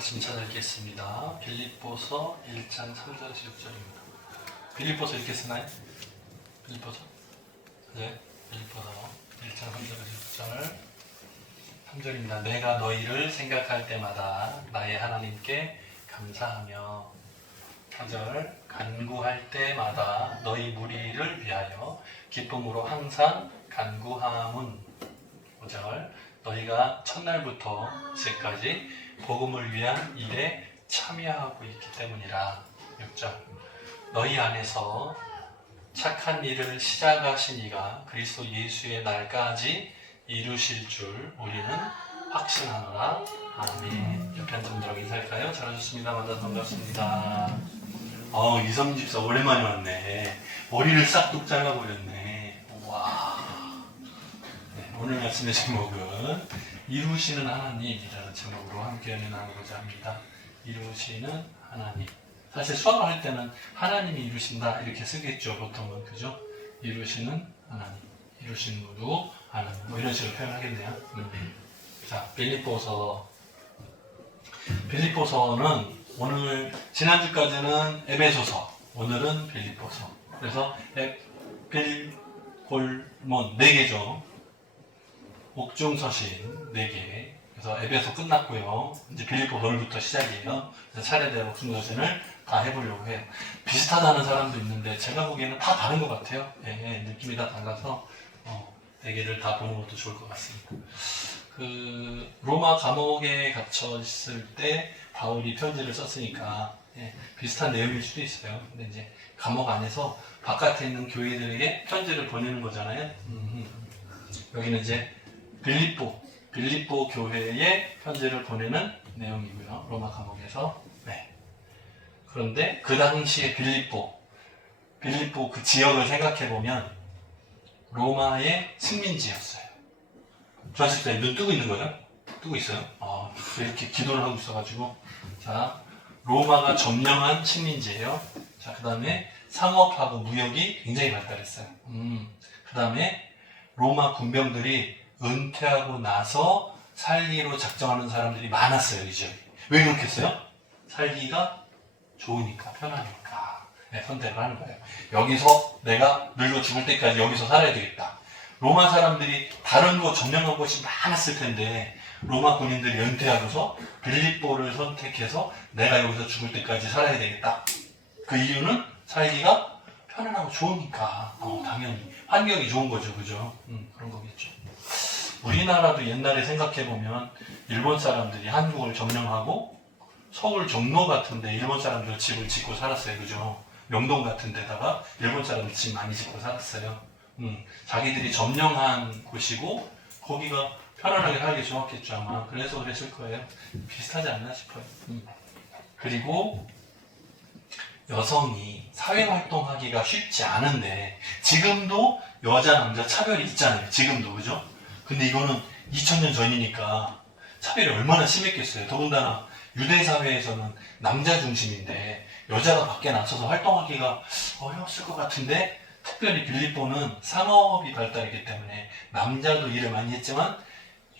말씀 찾아뵙겠습니다. 빌립보서 1장 3절에서 6절입니다. 빌립보서 이렇게 쓰나요? 빌립보서? 네, 빌립보서 1장 3절에서 6절 3절입니다. 내가 너희를 생각할 때마다 나의 하나님께 감사하며 4절 간구할 때마다 너희 무리를 위하여 기쁨으로 항상 간구함은 5절 너희가 첫날부터 이제까지 복음을 위한 일에 참여하고 있기 때문이라. 6절 너희 안에서 착한 일을 시작하신 이가 그리스도 예수의 날까지 이루실 줄 우리는 확신하노라. 아멘. 옆에 앉은 분들하고 인사할까요? 잘하셨습니다. 만나서 반갑습니다. 이성민 집사 오랜만에 왔네. 머리를 싹둑 잘라버렸네. 와. 네, 오늘 말씀의 제목은 이루시는 하나님이라는 제목으로 함께 나누고자 합니다. 이루시는 하나님. 사실 수학을 할 때는 하나님이 이루신다 이렇게 쓰겠죠. 보통은. 그죠? 이루시는 하나님. 이루시는 누구? 하나님. 뭐 이런 식으로 표현하겠네요. 자, 빌립보서는 오늘 지난주까지는 에베소서, 오늘은 빌립보서. 그래서 빌골몬 4개죠. 옥중서신 4개. 그래서 에베소 끝났고요. 이제 빌립보 오늘부터 시작이에요. 그래서 차례대로 옥중서신을 다 해보려고 해요. 비슷하다는 사람도 있는데 제가 보기에는 다 다른 것 같아요. 예, 느낌이 다 달라서 4개를 다 보는 것도 좋을 것 같습니다. 로마 감옥에 갇혀 있을 때 바울이 편지를 썼으니까 비슷한 내용일 수도 있어요. 근데 이제 감옥 안에서 바깥에 있는 교회들에게 편지를 보내는 거잖아요. 여기는 이제 빌립보 교회에 편지를 보내는 내용이고요. 로마 감옥에서. 네. 그런데 그 당시에 빌립보 그 지역을 생각해 보면 로마의 식민지였어요. 조하실 때 눈 뜨고 있는 거예요? 뜨고 있어요? 이렇게 기도를 하고 있어가지고. 자, 로마가 점령한 식민지예요. 자, 그 다음에 상업하고 무역이 굉장히 발달했어요. 그 다음에 로마 군병들이 은퇴하고 나서 살기로 작정하는 사람들이 많았어요, 이 지역에. 왜 그렇게 했어요? 살기가 좋으니까, 편하니까. 네, 선택을 하는 거예요. 여기서 내가 늙어 죽을 때까지 여기서 살아야 되겠다. 로마 사람들이 다른 거 점령한 곳이 많았을 텐데 로마 군인들이 은퇴하고서 빌립보를 선택해서 내가 여기서 죽을 때까지 살아야 되겠다. 그 이유는 살기가 편안하고 좋으니까. 당연히 환경이 좋은 거죠, 그죠? 그런 거겠죠. 우리나라도 옛날에 생각해보면 일본 사람들이 한국을 점령하고 서울 종로 같은데 일본 사람들 집을 짓고 살았어요, 그죠? 명동 같은 데다가 일본 사람들 집 많이 짓고 살았어요. 자기들이 점령한 곳이고 거기가 편안하게 살기 좋았겠죠, 아마. 그래서 그랬을 거예요. 비슷하지 않나 싶어요. 그리고 여성이 사회활동하기가 쉽지 않은데 지금도 여자 남자 차별이 있잖아요. 지금도, 그죠? 근데 이거는 2000년 전이니까 차별이 얼마나 심했겠어요. 더군다나 유대 사회에서는 남자 중심인데 여자가 밖에 나서서 활동하기가 어려웠을 것 같은데, 특별히 빌립보는 상업이 발달했기 때문에 남자도 일을 많이 했지만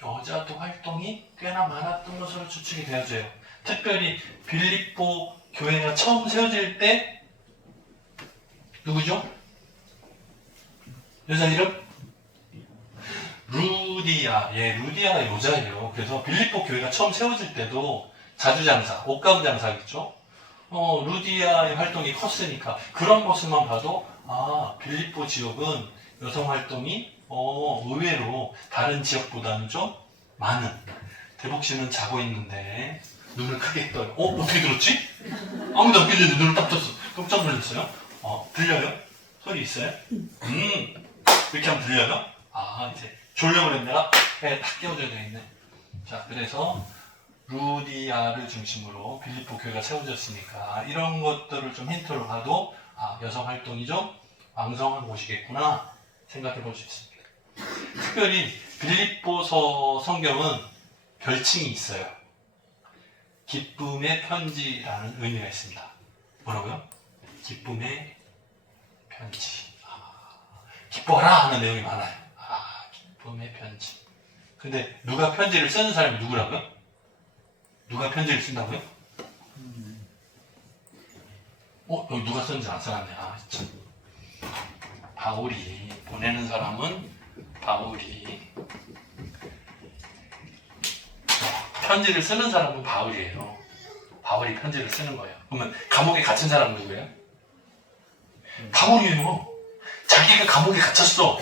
여자도 활동이 꽤나 많았던 것으로 추측이 되어져요. 특별히 빌립보 교회가 처음 세워질 때 누구죠? 여자 이름? 루디아. 루디아가 여자예요. 그래서 빌립보 교회가 처음 세워질 때도 자주장사, 옷가구 장사겠죠? 루디아의 활동이 컸으니까 그런 모습만 봐도 빌립보 지역은 여성 활동이 의외로 다른 지역보다는 좀 많은. 대복 씨는 자고 있는데 눈을 크게 떠요. 어떻게 들었지? 아무도 안 깨졌는데 눈을 딱 떴어. 깜짝 놀랐어요. 들려요? 소리 있어요? 이렇게 하면 들려요? 이제 졸려버린 내가 딱 깨워줘야 되겠네. 자, 그래서 루디아를 중심으로 빌립보 교회가 세워졌으니까 이런 것들을 좀 힌트로 봐도 여성 활동이 좀 왕성한 곳이겠구나 생각해 볼 수 있습니다. 특별히 빌립보서 성경은 별칭이 있어요. 기쁨의 편지라는 의미가 있습니다. 뭐라고요? 기쁨의 편지. 기뻐하라 하는 내용이 많아요. 기쁨의 편지. 근데 누가 편지를 쓰는 사람이 누구라고요? 누가 편지를 쓴다고요? 여기 누가 썼는지 안 써놨네. 아, 참. 바울이 보내는 사람은 바울이, 편지를 쓰는 사람은 바울이에요. 바울이 편지를 쓰는 거예요. 그러면 감옥에 갇힌 사람은 누구예요? 바울이에요. 자기가 감옥에 갇혔어.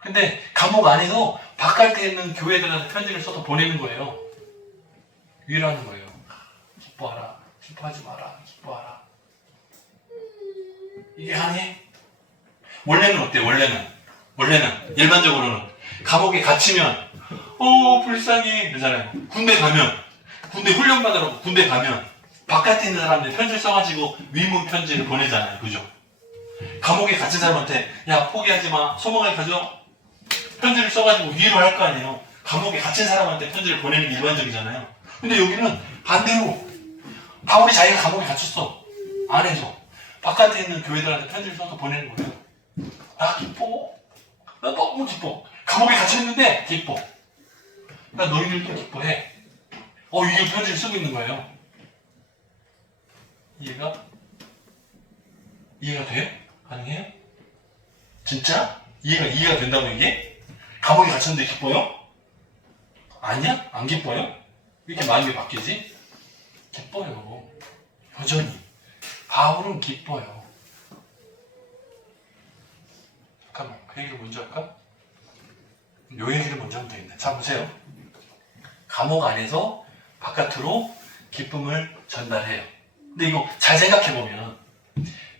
근데 감옥 안에서 바깥에 있는 교회들한테 편지를 써서 보내는 거예요. 위로하는 거예요. 기뻐하라. 기뻐하지 마라. 기뻐하라. 이게 가능해? 원래는 어때? 원래는 일반적으로는 감옥에 갇히면 불쌍해 그러잖아요. 군대 훈련 받으라고 군대 가면 바깥에 있는 사람들 편지를 써가지고 위문 편지를 보내잖아요. 그죠? 감옥에 갇힌 사람한테 야 포기하지 마. 소망을 가져. 편지를 써가지고 위로할 거 아니에요. 감옥에 갇힌 사람한테 편지를 보내는 게 일반적이잖아요. 근데 여기는 반대로 바울이 자기가 감옥에 갇혔어. 안에서 바깥에 있는 교회들한테 편지를 써서 보내는 거예요. 나 기뻐. 나 너무 기뻐. 감옥에 갇혀있는데 기뻐. 나 너희들도 기뻐해. 이게 편지를 쓰고 있는 거예요. 이해가 돼요? 가능해요? 진짜? 이해가 된다고 이게? 감옥에 갇혔는데 기뻐요? 아니야? 안 기뻐요? 왜 이렇게 마음이 바뀌지? 기뻐요. 여전히. 바울은 기뻐요. 잠깐만, 그 얘기를 먼저 할까? 요 얘기를 먼저 하면 되겠네. 자, 보세요. 감옥 안에서 바깥으로 기쁨을 전달해요. 근데 이거 잘 생각해보면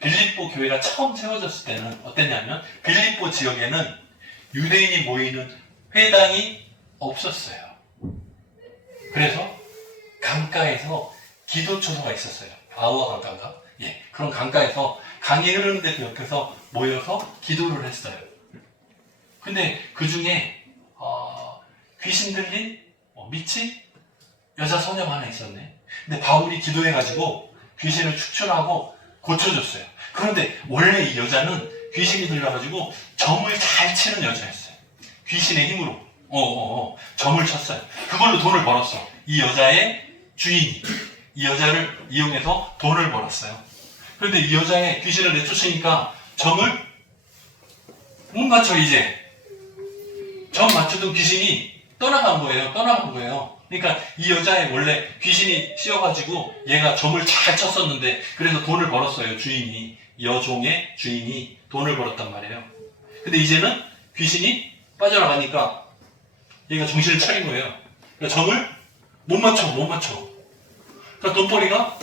빌립보 교회가 처음 세워졌을 때는 어땠냐면 빌립보 지역에는 유대인이 모이는 회당이 없었어요. 그래서 강가에서 기도초소가 있었어요. 아우아 강가인가? 예, 그런 강가에서 강이 흐르는데 그 옆에서 모여서 기도를 했어요. 근데 그 중에 귀신 들린 미치 여자 소녀가 하나 있었네. 근데 바울이 기도해가지고 귀신을 축출하고 고쳐줬어요. 그런데 원래 이 여자는 귀신이 들려가지고 점을 잘 치는 여자였어요. 귀신의 힘으로 점을 쳤어요. 그걸로 돈을 벌었어. 이 여자의 주인이 이 여자를 이용해서 돈을 벌었어요. 그런데 이 여자의 귀신을 내쫓으니까 점을 못 맞춰. 이제 점 맞추던 귀신이 떠나간 거예요. 그러니까 이 여자의 원래 귀신이 씌어가지고 얘가 점을 잘 쳤었는데 그래서 돈을 벌었어요. 여종의 주인이 돈을 벌었단 말이에요. 근데 이제는 귀신이 빠져나가니까 얘가 정신을 차린 거예요. 그러니까 점을 못 맞춰. 그러니까 돈벌이가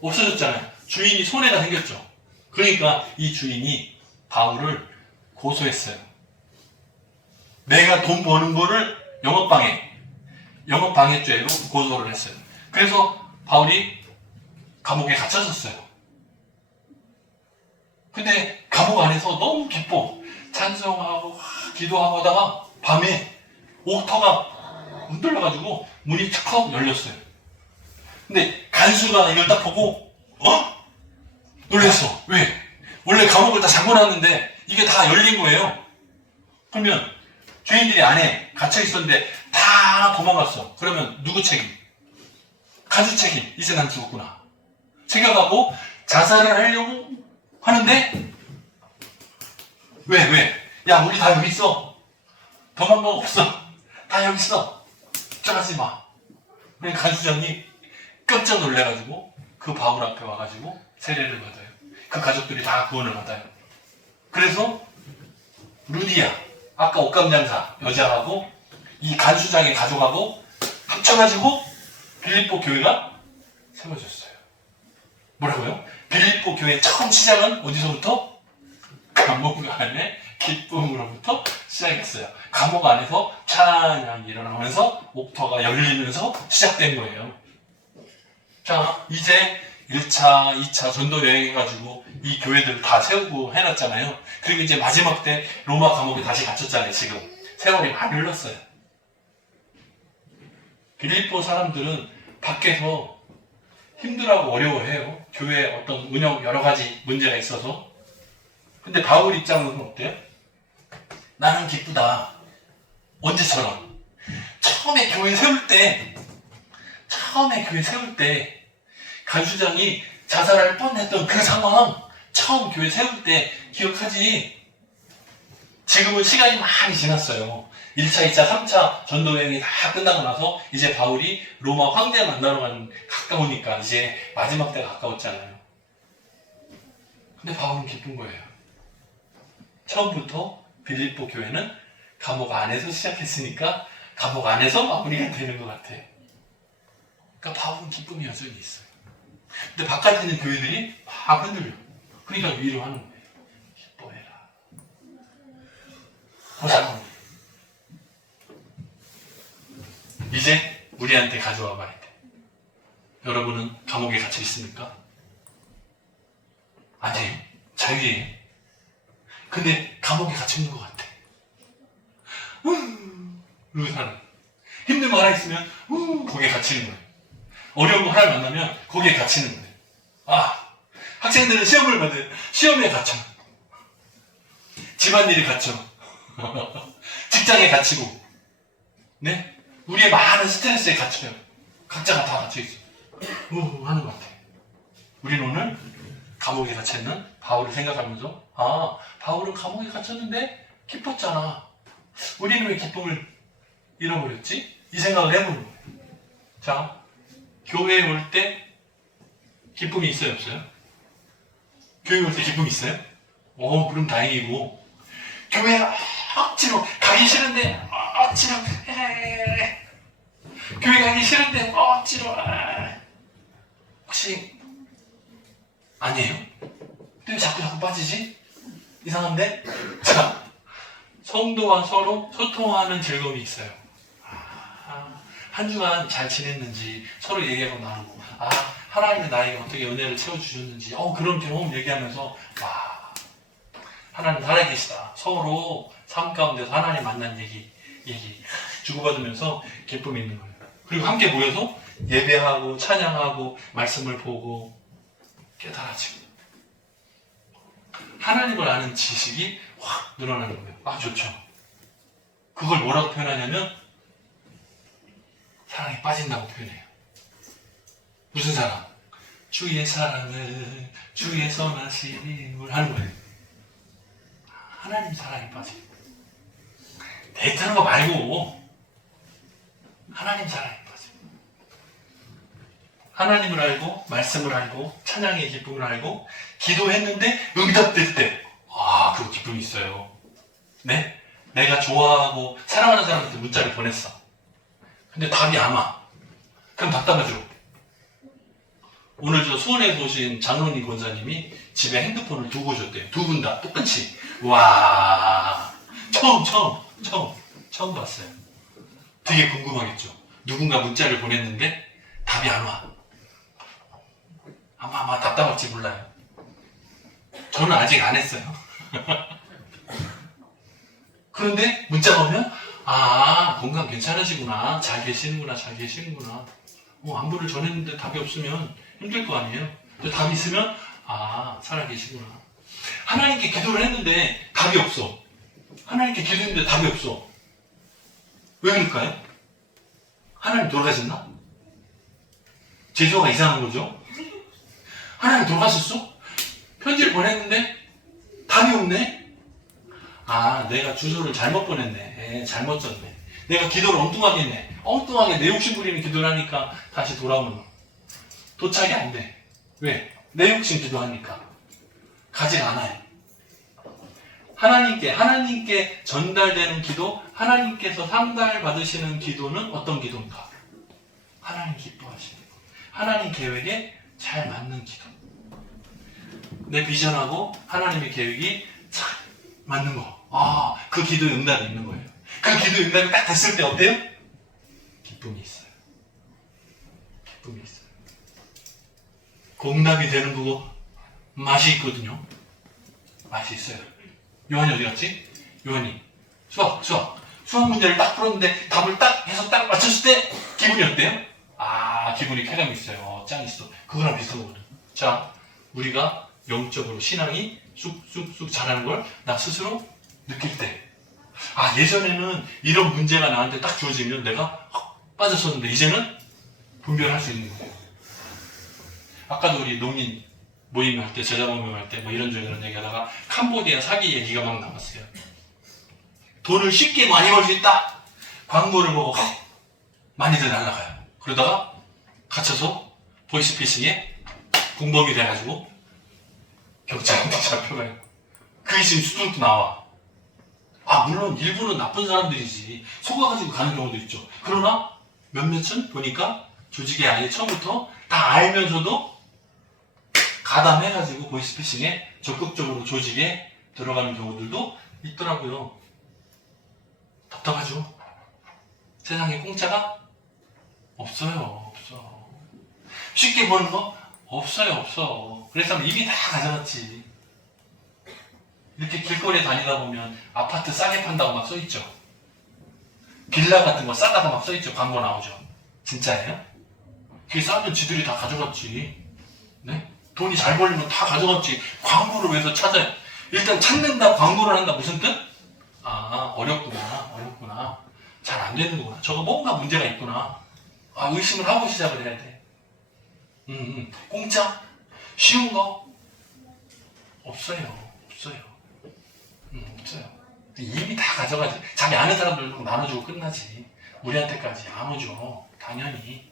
없어졌잖아요. 주인이 손해가 생겼죠. 그러니까 이 주인이 바울을 고소했어요. 내가 돈 버는 거를 영업방해죄로 고소를 했어요. 그래서 바울이 감옥에 갇혔었어요. 근데 감옥 안에서 너무 기뻐. 찬송하고 기도하고 하다가 밤에 옥터가 흔들려가지고 문이 척 열렸어요. 근데 간수가 이걸 딱 보고 놀랐어. 왜? 원래 감옥을 다 잠궈놨는데 이게 다 열린 거예요. 그러면 죄인들이 안에 갇혀 있었는데 다 도망갔어. 그러면 누구 책임? 간수 책임. 이제 난 죽었구나. 챙겨가고 자살을 하려고 하는데 왜? 야, 우리 다 여기 있어. 도망가 없어. 다 여기 있어. 쫓아가지 마. 그러니까 간수장이 깜짝 놀래가지고 그 바울 앞에 와가지고 세례를 받아요. 그 가족들이 다 구원을 받아요. 그래서 루디아, 아까 옷감장사 여자하고 이 간수장의 가족하고 합쳐가지고 빌립보 교회가 세워졌어요. 뭐라고요? 빌립보 교회 처음 시작은 어디서부터? 감옥 안에 기쁨으로부터 시작했어요. 감옥 안에서 찬양이 일어나면서 옥터가 열리면서 시작된 거예요. 자, 이제 1차, 2차 전도 여행해가지고 이 교회들을 다 세우고 해놨잖아요. 그리고 이제 마지막 때 로마 감옥에 다시 갇혔잖아요. 지금 세월이 많이 흘렀어요. 빌립보 사람들은 밖에서 힘들어하고 어려워해요. 교회 어떤 운영 여러 가지 문제가 있어서. 근데 바울 입장은 어때요? 나는 기쁘다. 언제처럼 처음에 교회 세울 때 처음에 교회 세울 때 가주장이 자살할 뻔했던 그 상황, 처음 교회 세울 때 기억하지? 지금은 시간이 많이 지났어요. 1차, 2차, 3차 전도여행이 다 끝나고 나서 이제 바울이 로마 황제 만나러 가까우니까 이제 마지막 때가 가까웠잖아요. 근데 바울은 기쁜 거예요. 처음부터 빌립보 교회는 감옥 안에서 시작했으니까 감옥 안에서 마무리가 되는 것 같아요. 그러니까 바울은 기쁨이 여전히 있어요. 근데 바깥에 있는 교회들이 막 흔들려. 그러니까 위로하는 거예요. 기뻐해라. 보자. 이제 우리한테 가져와 봐야 돼. 여러분은 감옥에 갇혀 있습니까? 아니에요. 자유예요. 근데 감옥에 갇혀 있는 것 같아. 그러고 살아. 힘든 거 하나 있으면 거기에 갇히는 거예요. 어려운 거 하나를 만나면 거기에 갇히는 거예요. 아, 학생들은 시험을 받아요. 시험에 갇혀. 집안일이 갇혀. 직장에 갇히고. 네? 우리의 많은 스트레스에 갇혀요. 각자가 다 갇혀있어요. 하는 것 같아요. 우리는 오늘 감옥에 갇혀있는 바울을 생각하면서 바울은 감옥에 갇혔는데 기뻤잖아. 우리는 왜 기쁨을 잃어버렸지? 이 생각을 해보는 거예요. 자, 교회에 올 때 기쁨이 있어요, 없어요? 교회에 올 때 기쁨이 있어요? 그럼 다행이고. 교회에 억지로 가기 싫은데 억지로 교회 가기 싫은데 억지로 혹시 아니에요? 또 왜 자꾸 빠지지? 이상한데? 자, 성도와 서로 소통하는 즐거움이 있어요. 한 주간 잘 지냈는지 서로 얘기하고 나누고 하나님이 나에게 어떻게 은혜를 채워주셨는지 그런 경험 얘기하면서 하나님 살아계시다. 서로 삶 가운데서 하나님 만난 얘기 주고받으면서 기쁨이 있는 거예요. 그리고 함께 모여서 예배하고 찬양하고 말씀을 보고 깨달아지고 하나님을 아는 지식이 확 늘어나는 거예요. 좋죠. 그걸 뭐라고 표현하냐면 사랑에 빠진다고 표현해요. 무슨 사랑? 주의 사랑을 주의 선하심을 하는 거예요. 하나님 사랑에 빠지고 데이트하는 거 말고 하나님 사랑에 빠지고 하나님을 알고 말씀을 알고 찬양의 기쁨을 알고 기도했는데 응답될 때 그 기쁨이 있어요. 네? 내가 좋아하고 사랑하는 사람한테 문자를 보냈어. 근데 답이 안 와. 그럼 답답하죠. 오늘 저 수원에서 오신 장로님 권사님이 집에 핸드폰을 두고 오셨대요. 두 분 다 똑같이. 와, 처음 봤어요. 되게 궁금하겠죠. 누군가 문자를 보냈는데 답이 안 와. 아마 답답할지 몰라요. 저는 아직 안 했어요. 그런데 문자가 오면 건강 괜찮으시구나. 잘 계시는구나. 안부를 전했는데 답이 없으면 힘들 거 아니에요. 근데 답이 있으면 살아계시구나. 하나님께 기도를 했는데 답이 없어. 하나님께 기도했는데 답이 없어. 왜 그럴까요? 하나님 돌아가셨나? 제주어가 이상한 거죠? 하나님 돌아가셨어? 편지를 보냈는데 답이 없네? 내가 주소를 잘못 보냈네. 잘못 줬네. 내가 기도를 엉뚱하게 했네. 엉뚱하게 내 욕심 부리는 기도를 하니까 다시 돌아오는 거. 도착이 안 돼. 왜? 내 욕심 기도하니까. 가지 않아요. 하나님께 전달되는 기도, 하나님께서 상달받으시는 기도는 어떤 기도인가? 하나님 기뻐하시는 거. 하나님 계획에 잘 맞는 기도. 내 비전하고 하나님의 계획이 잘 맞는 거. 그 기도의 응답이 있는 거예요. 그 기도의 응답이 딱 됐을 때 어때요? 기쁨이 있어요. 기쁨이 있어요. 공답이 되는 그거 맛이 있거든요. 맛이 있어요. 요한이 어디 갔지? 요한이 수학 문제를 딱 풀었는데 답을 딱 해서 딱 맞췄을 때 기분이 어때요? 기분이 쾌감이 있어요. 짱 있어. 그거랑 비슷한 거거든. 자, 우리가 영적으로 신앙이 쑥쑥쑥 자라는 걸 나 스스로 느낄 때 예전에는 이런 문제가 나한테 딱 주어지면 내가 확 빠졌었는데 이제는 분별할 수 있는 거예요. 아까도 우리 농민 모임 할 때, 제자 모임 할 때 뭐 이런저런 얘기하다가 캄보디아 사기 얘기가 막 나왔어요. 돈을 쉽게 많이 벌 수 있다. 광고를 보고 많이들 날라가요. 그러다가 갇혀서 보이스피싱에 공범이 돼가지고 경찰한테 잡혀가요. 그게 지금 수준도 나와. 물론 일부는 나쁜 사람들이지 속아가지고 가는 경우도 있죠. 그러나 몇몇은 보니까 조직이 아예 처음부터 다 알면서도 가담해가지고 보이스피싱에 적극적으로 조직에 들어가는 경우들도 있더라고요. 답답하죠. 세상에 공짜가 없어요. 없어. 쉽게 버는 거 없어요. 없어. 그래서 이미 다 가져갔지. 이렇게 길거리에 다니다 보면 아파트 싸게 판다고 막 써있죠. 빌라 같은 거 싸다고 막 써있죠. 광고 나오죠. 진짜예요? 그게 싸면 지들이 다 가져갔지. 네? 돈이 잘 벌리면 다 가져갔지. 광고를 왜 더 찾아요? 일단 찾는다, 광고를 한다. 무슨 뜻? 어렵구나. 잘 안 되는 거구나. 저거 뭔가 문제가 있구나. 의심을 하고 시작을 해야 돼. 공짜? 쉬운 거? 없어요. 없어요. 이미 다 가져가지. 자기 아는 사람들도 나눠주고 끝나지. 우리한테까지 안 오죠. 당연히.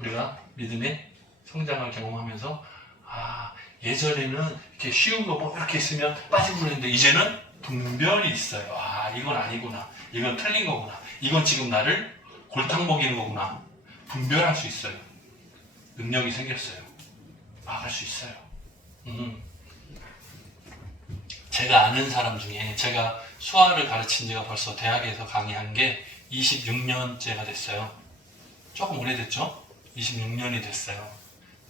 우리가 믿음의 성장을 경험하면서 예전에는 이렇게 쉬운 거 뭐 이렇게 있으면 빠지고 그랬는데 이제는 분별이 있어요. 이건 아니구나. 이건 틀린 거구나. 이건 지금 나를 골탕 먹이는 거구나. 분별할 수 있어요. 능력이 생겼어요. 막을 수 있어요. 제가 아는 사람 중에 제가 수화를 가르친 지가 벌써 대학에서 강의한 게 26년째가 됐어요. 조금 오래됐죠? 26년이 됐어요.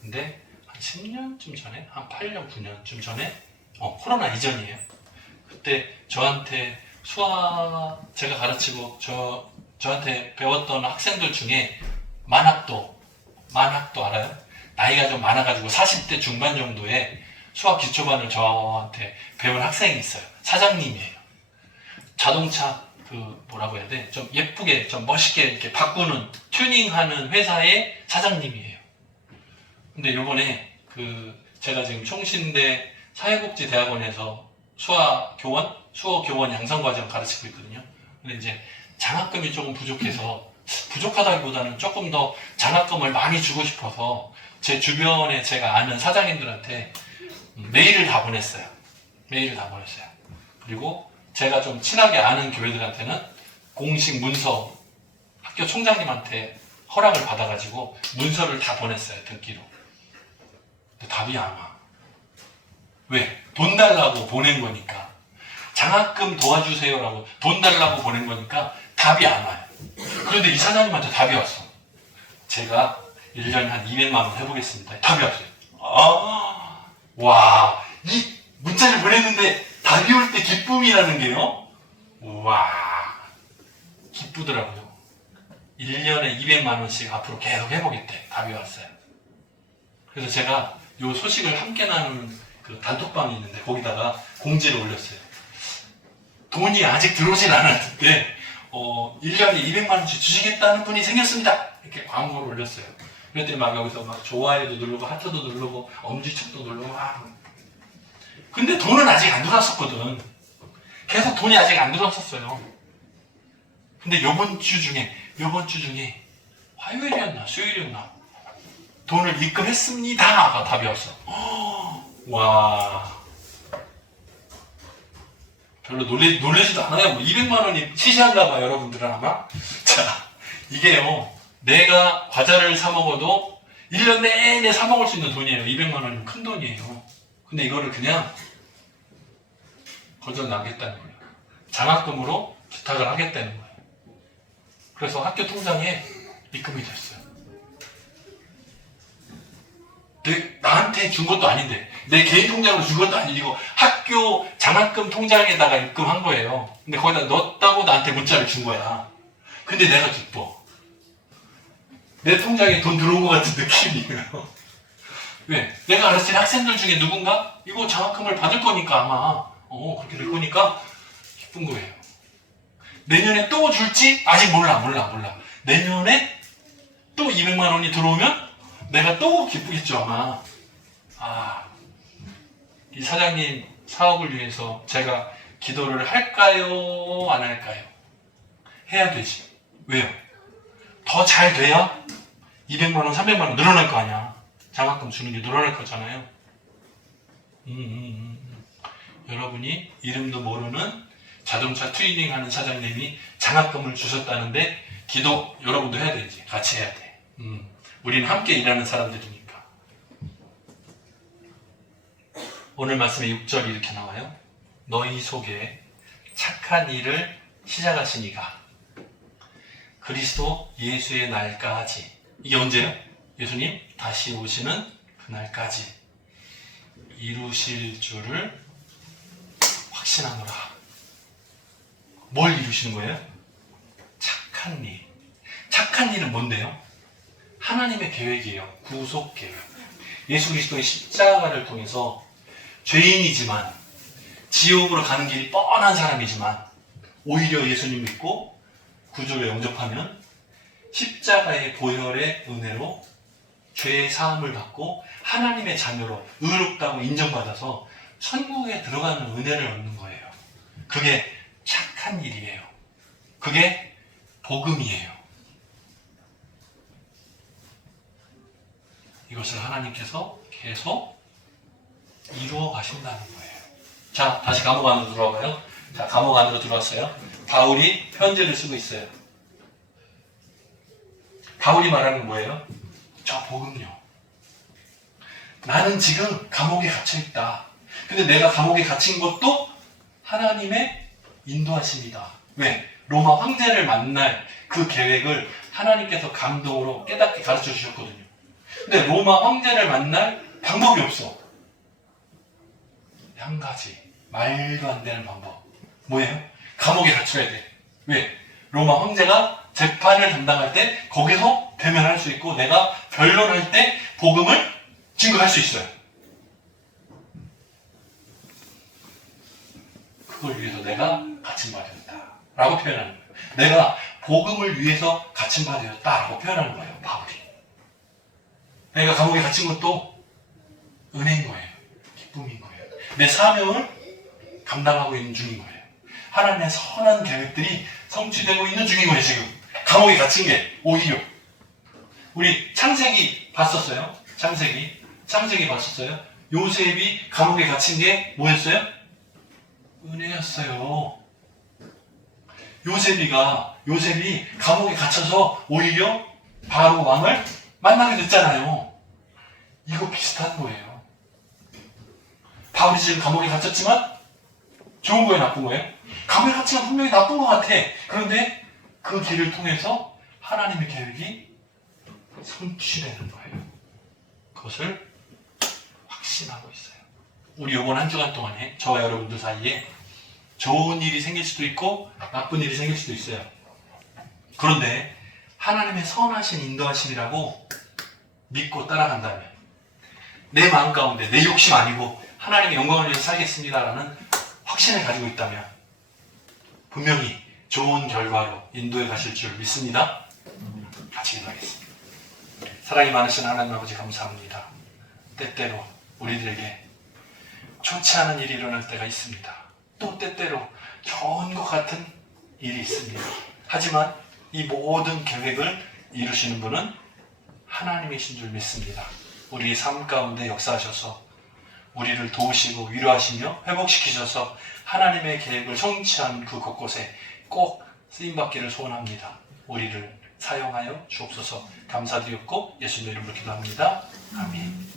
근데 한 10년쯤 전에, 한 8년, 9년쯤 전에 코로나 이전이에요. 그때 저한테 수화 제가 가르치고 저한테 배웠던 학생들 중에 만학도 알아요? 나이가 좀 많아가지고 40대 중반 정도의 수학 기초반을 저한테 배운 학생이 있어요. 사장님이에요. 자동차 뭐라고 해야 돼? 좀 예쁘게, 좀 멋있게 이렇게 바꾸는, 튜닝하는 회사의 사장님이에요. 근데 요번에 제가 지금 총신대 사회복지대학원에서 수어 교원 양성과정 가르치고 있거든요. 근데 이제 장학금이 조금 부족해서, 부족하다기보다는 조금 더 장학금을 많이 주고 싶어서 제 주변에 제가 아는 사장님들한테 메일을 다 보냈어요. 그리고 제가 좀 친하게 아는 교회들한테는 공식 문서, 학교 총장님한테 허락을 받아가지고 문서를 다 보냈어요. 등기로. 근데 답이 안 와. 왜? 돈 달라고 보낸 거니까. 장학금 도와주세요라고 돈 달라고 보낸 거니까 답이 안 와요. 그런데 이 사장님한테 답이 왔어. 제가 1년에 한 200만 원 해보겠습니다. 답이 왔어요. 와, 이 문자를 보냈는데 답이 올 때 기쁨이라는 게요. 우와, 기쁘더라고요. 1년에 200만 원씩 앞으로 계속 해보겠대. 답이 왔어요. 그래서 제가 요 소식을 함께 나누는 단톡방이 있는데 거기다가 공지를 올렸어요. 돈이 아직 들어오진 않았는데 1년에 200만 원씩 주시겠다는 분이 생겼습니다. 이렇게 광고를 올렸어요. 그랬더니 막 여기서 막 좋아요도 누르고 하트도 누르고 엄지척도 누르고 근데 돈은 아직 안 들어왔었거든. 계속 돈이 아직 안 들어왔었어요. 근데 요번 주 중에 화요일이었나 수요일이었나 돈을 입금했습니다가 답이 왔어. 와, 별로 놀래지도 않아요. 200만 원이 시시한가 봐, 여러분들은 아마. 자, 이게요, 내가 과자를 사 먹어도 1년 내내 사 먹을 수 있는 돈이에요. 200만 원이면 큰 돈이에요. 근데 이거를 그냥 거절나겠다는 거예요. 장학금으로 부탁을 하겠다는 거예요. 그래서 학교 통장에 입금이 됐어요. 나한테 준 것도 아닌데, 내 개인 통장으로 준 것도 아니고 학교 장학금 통장에다가 입금한 거예요. 근데 거기다 넣었다고 나한테 문자를 준 거야. 근데 내가 기뻐. 내 통장에 돈 들어온 것 같은 느낌이에요. 왜? 내가 가르친 학생들 중에 누군가 이거 장학금을 받을 거니까 아마 그렇게 될 거니까 기쁜 거예요. 내년에 또 줄지? 아직 몰라. 내년에 또 200만 원이 들어오면 내가 또 기쁘겠죠 아마. 이 사장님 사업을 위해서 제가 기도를 할까요? 안 할까요? 해야 되지. 왜요? 더 잘 돼야 200만 원, 300만 원 늘어날 거 아니야. 장학금 주는 게 늘어날 거잖아요. 여러분이 이름도 모르는 자동차 튜닝 하는 사장님이 장학금을 주셨다는데 기도 여러분도 해야 되지. 같이 해야 돼. 우리는 함께 일하는 사람들이니까. 오늘 말씀에 6절이 이렇게 나와요. 너희 속에 착한 일을 시작하신 이가 그리스도 예수의 날까지, 이게 언제요? 예수님 다시 오시는 그날까지 이루실 줄을 확신하노라. 뭘 이루시는 거예요? 착한 일. 착한 일은 뭔데요? 하나님의 계획이에요. 구속 계획. 예수 그리스도의 십자가를 통해서 죄인이지만 지옥으로 가는 길이 뻔한 사람이지만 오히려 예수님 믿고 구주로 영접하면 십자가의 보혈의 은혜로 죄의 사함을 받고 하나님의 자녀로 의롭다고 인정받아서 천국에 들어가는 은혜를 얻는 거예요. 그게 착한 일이에요. 그게 복음이에요. 이것을 하나님께서 계속 이루어 가신다는 거예요. 자, 다시 감옥 안으로 들어와봐요. 자, 감옥 안으로 들어왔어요. 바울이 편지를 쓰고 있어요. 바울이 말하는 건 뭐예요? 저 복음요. 나는 지금 감옥에 갇혀있다. 근데 내가 감옥에 갇힌 것도 하나님의 인도하심이다. 왜? 로마 황제를 만날 그 계획을 하나님께서 감동으로 깨닫게 가르쳐 주셨거든요. 근데 로마 황제를 만날 방법이 없어. 한 가지. 말도 안 되는 방법. 뭐예요? 감옥에 갇혀야 돼. 왜? 로마 황제가 재판을 담당할 때 거기서 대면할 수 있고 내가 변론할 때 복음을 증거할 수 있어요. 그걸 위해서 내가 갇힌 바 되었다 라고 표현하는 거예요. 내가 복음을 위해서 갇힌 바 되었다 라고 표현하는 거예요. 바울이. 내가 감옥에 갇힌 것도 은혜인 거예요. 기쁨인 거예요. 내 사명을 감당하고 있는 중인 거예요. 하나님의 선한 계획들이 성취되고 있는 중인 거예요. 지금 감옥에 갇힌 게 오히려. 우리 창세기 봤었어요? 창세기 봤었어요? 요셉이 감옥에 갇힌 게 뭐였어요? 은혜였어요. 요셉이 감옥에 갇혀서 오히려 바로 왕을 만나게 됐잖아요. 이거 비슷한 거예요. 바울이 지금 감옥에 갇혔지만 좋은 거예요, 나쁜 거예요? 감옥에 갇히면 분명히 나쁜 것 같아. 그런데 그 길을 통해서 하나님의 계획이 성취되는 거예요. 그것을 확신하고 있어요. 우리 이번 한 주간 동안에 저와 여러분들 사이에 좋은 일이 생길 수도 있고 나쁜 일이 생길 수도 있어요. 그런데 하나님의 선하신 인도하심이라고 믿고 따라간다면 내 마음 가운데 내 욕심 아니고 하나님의 영광을 위해서 살겠습니다라는 확신을 가지고 있다면 분명히 좋은 결과로 인도해 가실 줄 믿습니다. 같이 기도하겠습니다. 사랑이 많으신 하나님 아버지 감사합니다. 때때로 우리들에게 좋지 않은 일이 일어날 때가 있습니다. 또 때때로 좋은 것 같은 일이 있습니다. 하지만 이 모든 계획을 이루시는 분은 하나님이신 줄 믿습니다. 우리의 삶 가운데 역사하셔서 우리를 도우시고 위로하시며 회복시키셔서 하나님의 계획을 성취한 그 곳곳에 꼭 쓰임받기를 소원합니다. 우리를 사용하여 주옵소서. 감사드렸고 예수님 이름으로 기도합니다. 아멘.